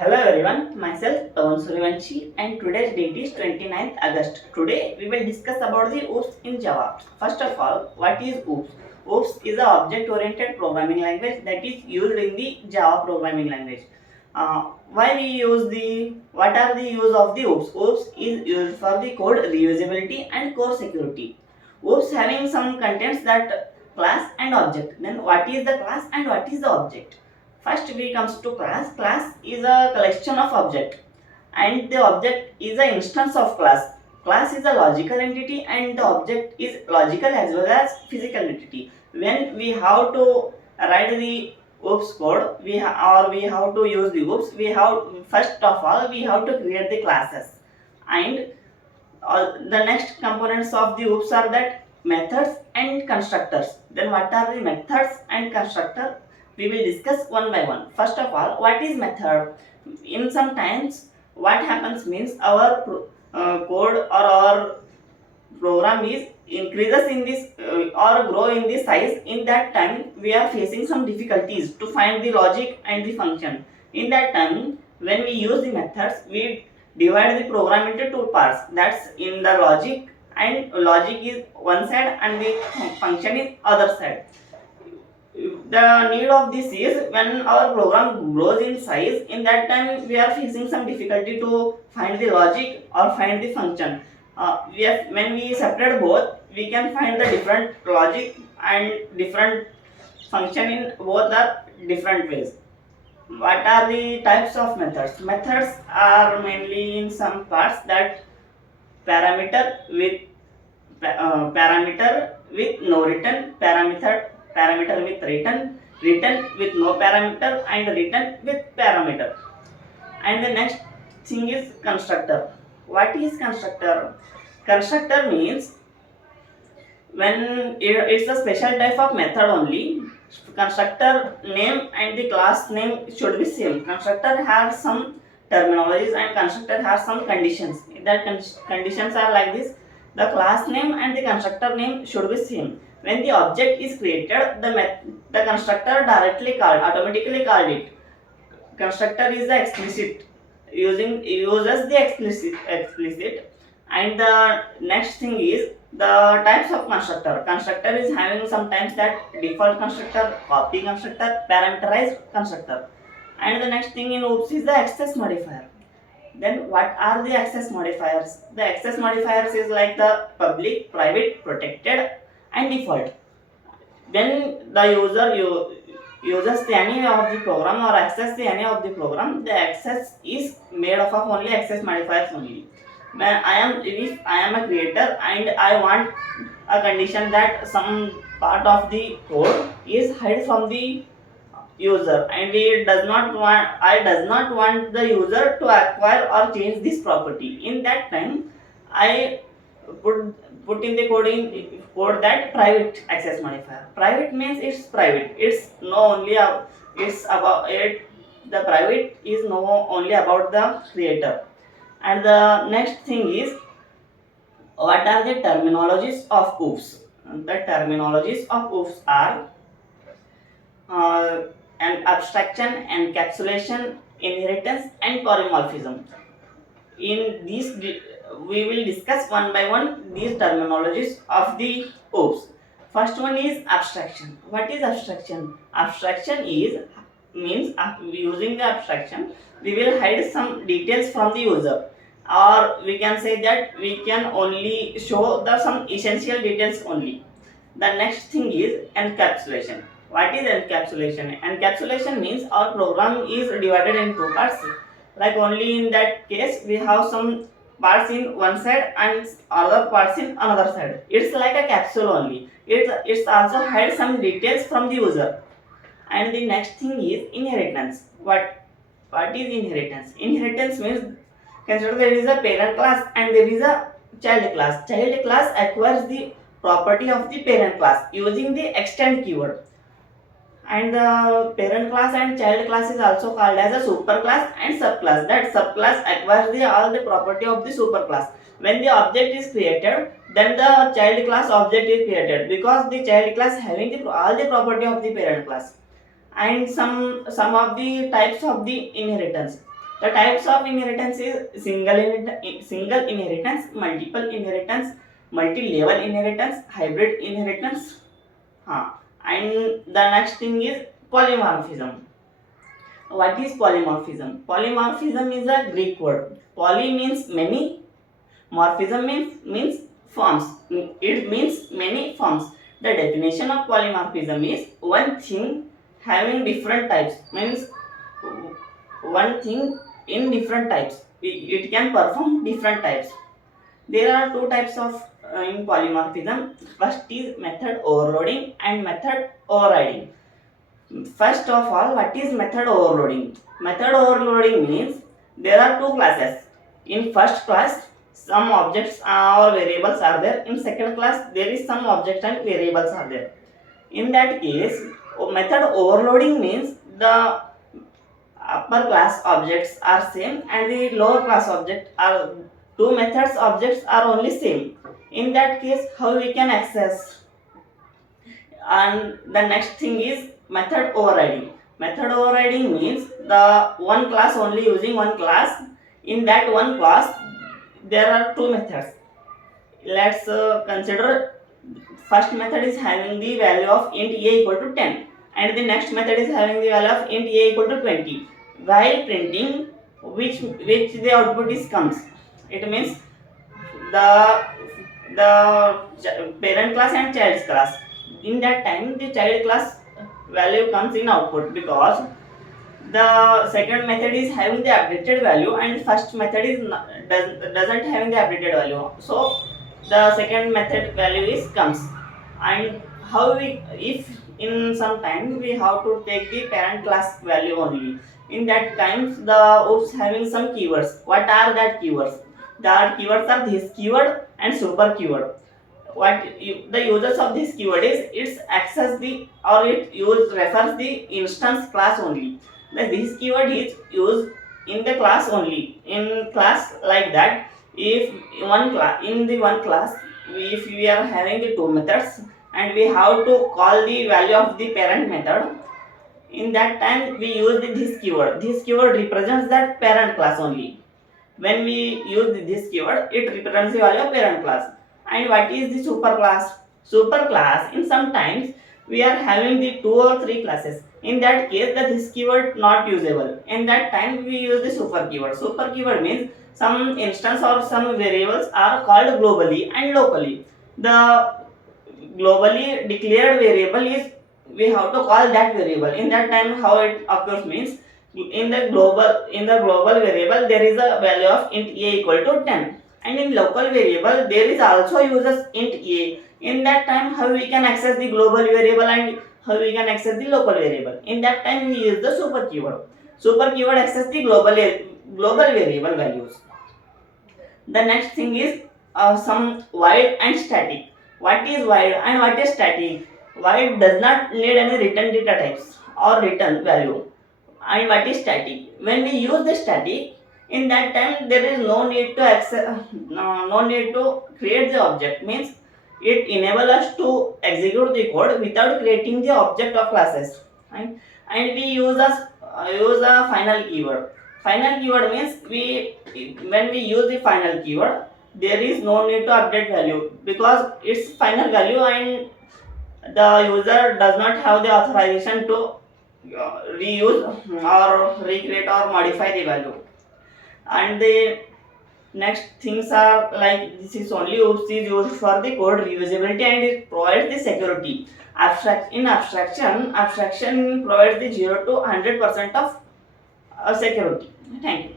Hello everyone, myself Pawan Suryavanshi and today's date is 29th August. Today we will discuss about the OOPS in Java. First of all, what is OOPS? OOPS is an object-oriented programming language that is used in the Java programming language. Why we use what are the use of the OOPS? OOPS is used for the code reusability and core security. OOPS having some contents that class and object. Then what is the class and what is the object? First we comes to class. Class is a collection of object and the object is an instance of class. Class is a logical entity and the object is logical as well as physical entity. When we have to write the OOPS code, we have to use the OOPS. We have first of all we have to create the classes, and the next components of the OOPS are that methods and constructors. Then what are the methods and constructor? We will discuss one by one. First of all, what is method? In some times, what happens means our code or our program is increases in this or grow in this size. In that time, we are facing some difficulties to find the logic and the function. In that time, when we use the methods, we divide the program into two parts. That's in the logic, and logic is one side and the function is other side. The need of this is when our program grows in size, in that time we are facing some difficulty to find the logic or find the function. When we separate both, we can find the different logic and different function in both the different ways. What are the types of methods? Methods are mainly in some parts that parameter with parameter with no return, parameter with return, return with no parameter, and return with parameter. And the next thing is constructor. What is constructor? Constructor means when it's a special type of method only. Constructor name and the class name should be same. Constructor has some terminologies and constructor has some conditions. That conditions are like this: the class name and the constructor name should be same. When the object is created, the constructor automatically called it. Constructor is the explicit, uses the explicit. And the next thing is the types of constructor. Constructor is having sometimes that default constructor, copy constructor, parameterized constructor. And the next thing in OOPS is the access modifier. Then what are the access modifiers? The access modifiers is like the public, private, protected, and default. When the uses any of the program or access any of the program, the access is made up of only access modifiers only. If I am a creator and I want a condition that some part of the code is hide from the user, and I does not want the user to acquire or change this property. In that time, I put in the code that private access modifier. Private means it's private. It's no only it's about it. The private is no only about the creator. And the next thing is, what are the terminologies of OOPS? The terminologies of OOPS are uh, an abstraction, encapsulation, inheritance, and polymorphism. In these, we will discuss one by one these terminologies of the OOPS. First one is abstraction. What is abstraction? Abstraction is means using the abstraction, we will hide some details from the user, or we can say that we can only show the some essential details only. The next thing is encapsulation. What is encapsulation? Encapsulation means our program is divided in two parts. Like only in that case, we have some parts in one side and other parts in another side. It's like a capsule only. It's also hide some details from the user. And the next thing is inheritance. What is inheritance? Inheritance means, consider there is a parent class and there is a child class. Child class acquires the property of the parent class using the extend keyword. And the parent class and child class is also called as a superclass and subclass. That subclass acquires all the property of the superclass. When the object is created, then the child class object is created, because the child class having all the property of the parent class. And some of the types of the inheritance. The types of inheritance is single inheritance, multiple inheritance, multi-level inheritance, hybrid inheritance. And the next thing is polymorphism. What is polymorphism? Polymorphism is a Greek word. Poly means many, morphism means forms. It means many forms. The definition of polymorphism is one thing having different types. Means one thing in different types. It can perform different types. There are two types of in polymorphism. First is method overloading and method overriding. First of all, what is method overloading? Method overloading means there are two classes. In first class, some objects or variables are there. In second class, there is some objects and variables are there. In that case, method overloading means the upper class objects are same and the lower class object are two methods objects are only same. In that case, how we can access? And the next thing is method overriding. Method overriding means the one class only using one class. In that one class, there are two methods. Let's consider first method is having the value of int a equal to 10 and the next method is having the value of int a equal to 20. While printing which the output is comes, it means the parent class and child's class. In that time the child class value comes in output because the second method is having the updated value and first method is doesn't having the updated value, so the second method value is comes. And how we, if in some time we have to take the parent class value only, in that times the oops having some keywords. What are that keywords? The keywords are this keyword and super keyword. The users of this keyword is it's access the or it refers the instance class only. This keyword is used in the class only, in class like that. If one class, in the one class, if we are having the two methods and we have to call the value of the parent method, in that time we use this keyword. This keyword represents that parent class only. When we use this keyword, it represents the value of parent class. And what is the super class? Super class, in sometimes we are having the two or three classes. In that case, this keyword not usable. In that time, we use the super keyword. Super keyword means some instance or some variables are called globally and locally. The globally declared variable is we have to call that variable. In that time, how it occurs means in the global variable there is a value of int a equal to 10, and in local variable there is also uses int a. In that time, how we can access the global variable and how we can access the local variable? In that time, we use the super keyword. Super keyword access the global variable values. The next thing is some void and static. What is void and what is static? Void does not need any return data types or return value. And what is static? When we use the static, in that time there is no need to access, no need to create the object. Means it enables us to execute the code without creating the object of classes. Right? And we use a final keyword. Final keyword means when we use the final keyword, there is no need to update value because it's final value and the user does not have the authorization to reuse or recreate or modify the value. And the next things are like this is only oops is used for the code reusability and it provides the security. Abstraction provides the 0 to 100% of security. Thank you.